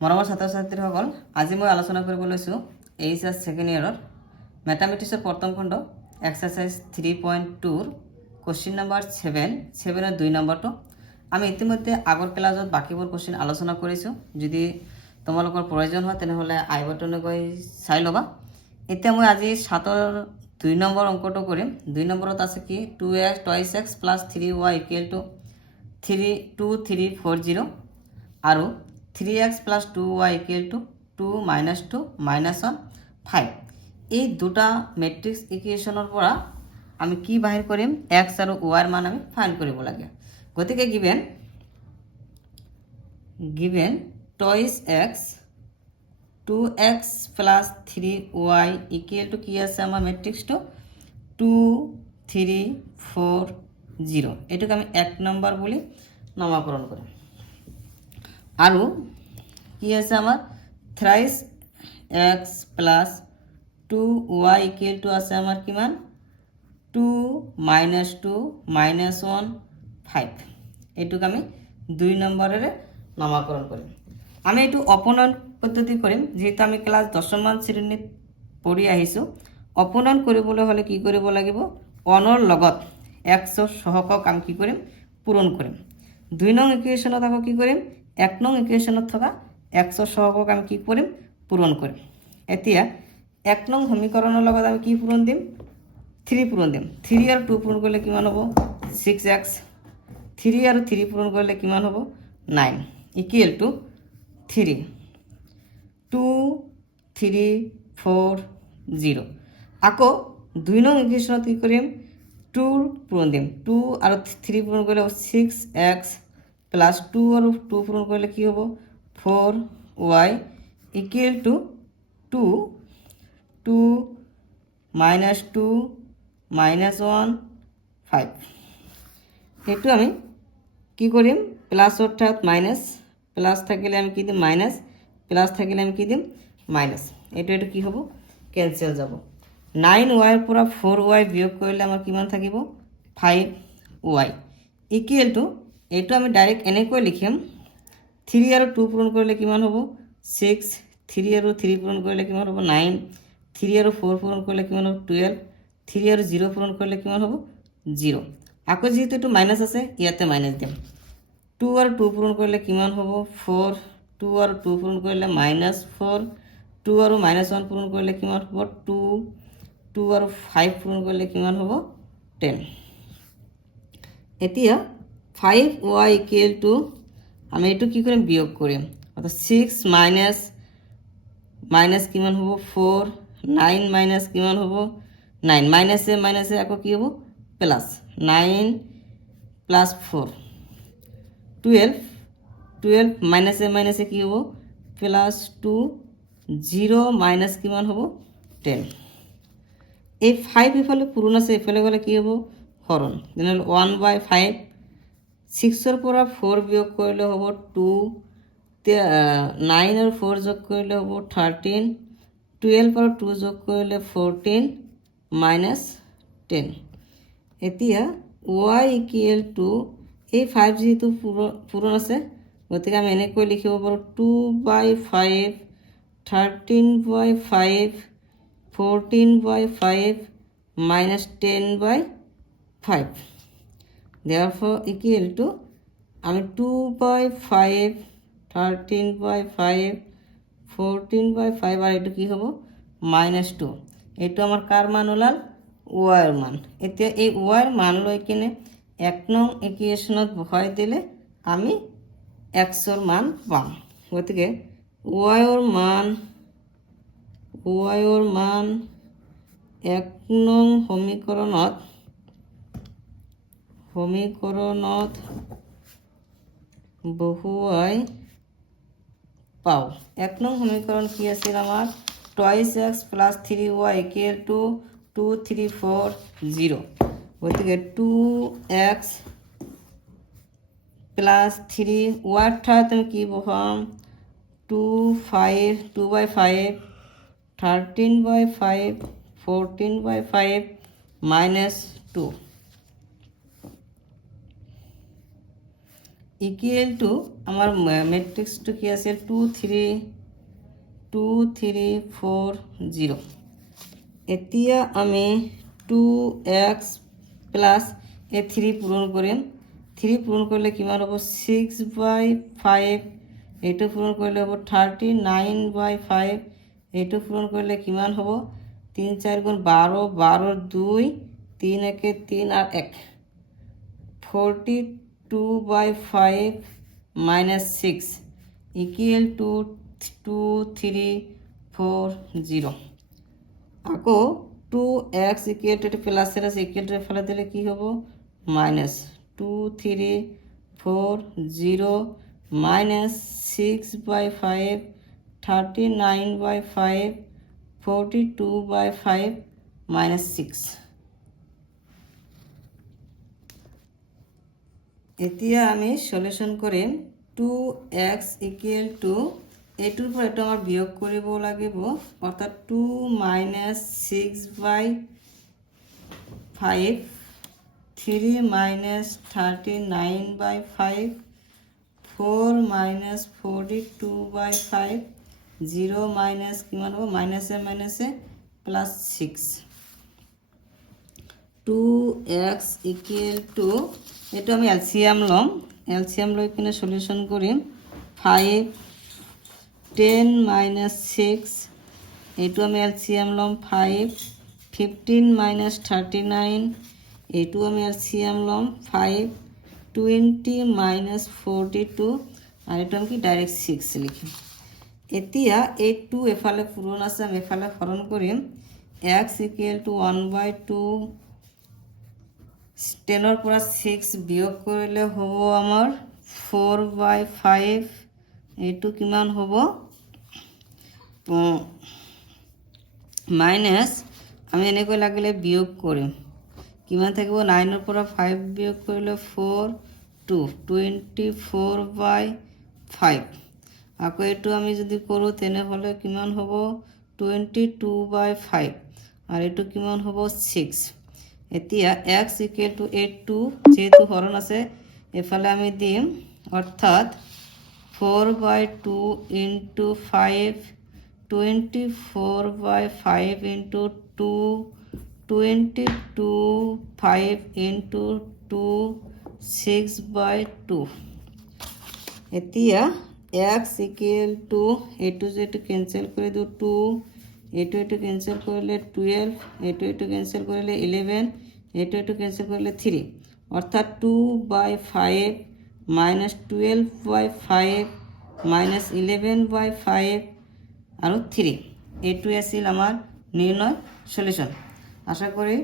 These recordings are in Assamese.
মৰমৰ ছাত্ৰ ছাত্ৰীসকল, আজি মই আলোচনা কৰিব লৈছোঁ এইচএছ ছেকেণ্ড ইয়েৰৰ মেথামেটিক্সৰ প্ৰথম খণ্ড এক্সাৰচাইজ 3.2 কুৱেশ্যন নম্বৰ 7ৰ 2 নম্বৰটো। আমি ইতিমধ্যে আগৰ ক্লাছত বাকীবোৰ কুৱেশ্যন আলোচনা কৰিছোঁ। যদি তোমালোকৰ প্ৰয়োজন হয় তেনেহ'লে আই বাটনে গৈ চাই ল'বা। এতিয়া মই আজি 7ৰ 2 নম্বৰ অংকটো কৰিম। 2 নম্বৰত আছে কি 2x plus 3y equal to 2340 আৰু 3x plus 2y equal to 2 minus 2 minus 1 5 এই দুটা মেট্ৰিক্স ইকুৱেশ্যনৰ পৰা আমি কি বাহিৰ কৰিম x আৰু y ৰ মান আমি ফাইণ্ড কৰিব লাগে। গতিকে given twice x 2x plus 3y equal to কি আছে আমাৰ মেট্ৰিক্সটো 2 3 4 0 এটাকে আমি 1 নম্বৰ বুলি নামকৰণ কৰিম। আৰু কি আছে আমাৰ thrice x plus 2y equal to আছে আমাৰ কিমান 2 minus 2 minus 1 5 এটাকে আমি 2 নম্বৰেৰে নামকৰণ কৰিম। আমি এইটো অপনয়ন পদ্ধতি কৰিম, যেহেতু আমি ক্লাস 10মান শ্ৰেণীত পঢ়ি আহিছোঁ। অপনয়ন কৰিবলৈ হ'লে কি কৰিব লাগিব 1ৰ লগত x ৰ সহকক আমি কি কৰিম পূৰণ কৰিম। 2 নং ইকুৱেশ্যনত আকৌ কি কৰিম 1 নং ইকুৱেশ্যনত থকা x ৰ সহকক আমি কি কৰিম পূৰণ কৰিম। এতিয়া 1 নং সমীকৰণৰ লগত আমি কি পূৰণ দিম 3 পূৰণ দিম। 3 আৰু 2 পূৰণ কৰিলে কিমান হ'ব 6x 3 আৰু 3 পূৰণ কৰিলে কিমান হ'ব 9 ইকুৱেল টু 3 2 3 4 0 আকৌ 2 নং ইকুৱেশ্যনত কি কৰিম 2 পূৰণ দিম। 2 আৰু 3 পূৰণ কৰিলে 6x প্লাছ 2 আৰু 2 পূৰণ কৰিলে কি হ'ব 4y equal to 2 minus 2 minus 1 5 এইটো আমি কি কৰিম প্লাস অর্থাৎ মাইনাস প্লাস থাকিলে আমি কি দিম মাইনাস প্লাস থাকিলে আমি কি দিম মাইনাস এটা কি হ'ব ক্যান্সেল যাব। 9y ৰ পৰা 4y বিয়োগ কৰিলে আমাৰ কিমান থাকিব 5y ইকুৱেল টু এইটো আমি ডাইৰেক্ট এনেকৈ লিখিম 3 আৰু 2 পূৰণ কৰিলে কিমান হ'ব 6 3 আৰু 3 পূৰণ কৰিলে কিমান হ'ব 9 3 আৰু 4 পূৰণ কৰিলে কিমান হ'ব 12 3 আৰু 0 পূৰণ কৰিলে কিমান হ'ব 0 আকৌ যেহেতু এইটো মাইনাস আছে ইয়াতে মাইনাস দিম 2 আৰু 2 পূৰণ কৰিলে কিমান হ'ব 4 2 আৰু 2 পূৰণ কৰিলে -4 2 আৰু -1 পূৰণ কৰিলে কিমান হ'ব 2 2 আৰু 5 পূৰণ কৰিলে কিমান হ'ব 10। এতিয়া 5y ইকুৱেল টু আমি এইটো কি কৰিম বিয়োগ কৰিম অৰ্থাৎ 6 মাইনাস কিমান হ'ব 4 9 মাইনাস কিমান হ'ব 9 মাইনাসে আকৌ কি হ'ব প্লাস 9 প্লাস 4 12 মাইনাসে কি হ'ব প্লাস 2 0 মাইনাস কিমান হ'ব 10 এই 5 ইফালে পূৰণ আছে ইফালে গ'লে কি হ'ব হৰণ তেনেহ'লে 1/5 6 ৰ পৰা 4 বিয়োগ কৰিলে হ'ব 2 9 আৰু 4 যোগ কৰিলে হ'ব 13 12 আৰু 2 যোগ কৰিলে 14 minus 10 এতিয়া y equal to এই 5 যেহেতু পূৰণ আছে গতিকে আমি এনেকৈ লিখিব পাৰোঁ 2/5 13/5 14/5 minus 10/5 therefore equal to আমি 2/5 13/5 14/5 আর এটা কি হ'ব -2 এইটো আমাৰ কাৰ মান ওলাল y ৰ মান। এতিয়া এই y ৰ মান লৈ কিনে 1 নং ইকুৱেশ্যনত বহাই দিলে আমি x ৰ মান পাম। গতিকে y ৰ মান 1 নং সমীকৰণত বহুৱাই পাও 1 নং সমীকৰণ কি আছিল আমাৰ twice x plus 3y equal to 2 3 4 0 গতিকে 2x plus 3y ঠাইত আমি কি বহাম 2/5 13/5 14/5 minus 2 ইকুৱেল টু আমাৰ মেট্ৰিক্সটো কি আছিল 2 3 4 0। এতিয়া আমি 2x প্লাছ এই 3 পূৰণ কৰিম। 3 পূৰণ কৰিলে কিমান হ'ব 6/5, এইটো পূৰণ কৰিলে হ'ব 39/5, এইটো পূৰণ কৰিলে কিমান হ'ব 3 4 গুণ 12, 12 2, 3 1 3 আর 1, 42/5 minus 6 equal to 2 3 4 0। আকৌ 2x equal to প্লাসের আছে equal to ফেলে দিলে কি হবো minus 2 3 4 0 minus 6/5 39/5 42/5 minus 6। এতিয়া আমি সলিউশন কৰিম 2x equal to এইটোৰ পৰা এটা আমাৰ বিয়োগ কৰিব লাগিব, অৰ্থাৎ 2 minus 6/5 3 minus 39/5 4 minus 42/5 0 minus কিমান হ'ব মাইনাসে প্লাস 6। 2x equal to এইটো আমি এলসিয়াম লম, এলসিয়াম লৈ কিনে সলিউশন কৰিম 5 10 minus 6, এইটো আমি এলসিয়াম লম 5 15 minus 39, এইটো আমি এলসিয়াম লম 5 20 minus 42, আর এইটো আমি ডাইরেক্ট 6 লিখিম। এতিয়া এই 2 এফালে পূরণ আছে, আমি এফালে হরণ কৰিম x equal to 1/2, 10 পৰা 6 বিয়োগ কৰিলে হ'ব আমাৰ 4/5, এইটো কিমান হ'ব মাইনাস আমি এনেকৈ লাগিলে বিয়োগ কৰিম কিমান থাকিব 9 পৰা 5 বিয়োগ কৰিলে 4 2 24/5, আকৌ এইটো আমি যদি কৰোঁ তেনেহ'লে কিমান হ'ব 22/5 আর এইটো কিমান হ'ব 6। এতিয়া x equal to 2 যেহেতু হরণ আছে এফালে আমি দিম, অর্থাৎ 4/2 into 5 24/5 into 2 22/5 into 2 6/2। এতিয়া x equal to এইটো যেটো ক্যান্সেল কৰি দিও 2, এইটো ক্যান্সেল কৰিলে 12, এইটো ক্যান্সেল কৰিলে 11, এইটো ক্যান্সেল কৰিলে 3, অৰ্থাৎ 2/5 minus 12/5 minus 11/5 আৰু 3, এইটো আছিল আমাৰ নিৰ্ণয় সলিউশন। আশা কৰি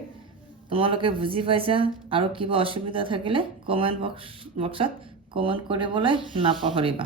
তোমালোকে বুজি পাইছা, আৰু কিবা অসুবিধা থাকিলে কমেন্ট বক্সত কমেন্ট কৰিবলৈ নাপাহৰিবা।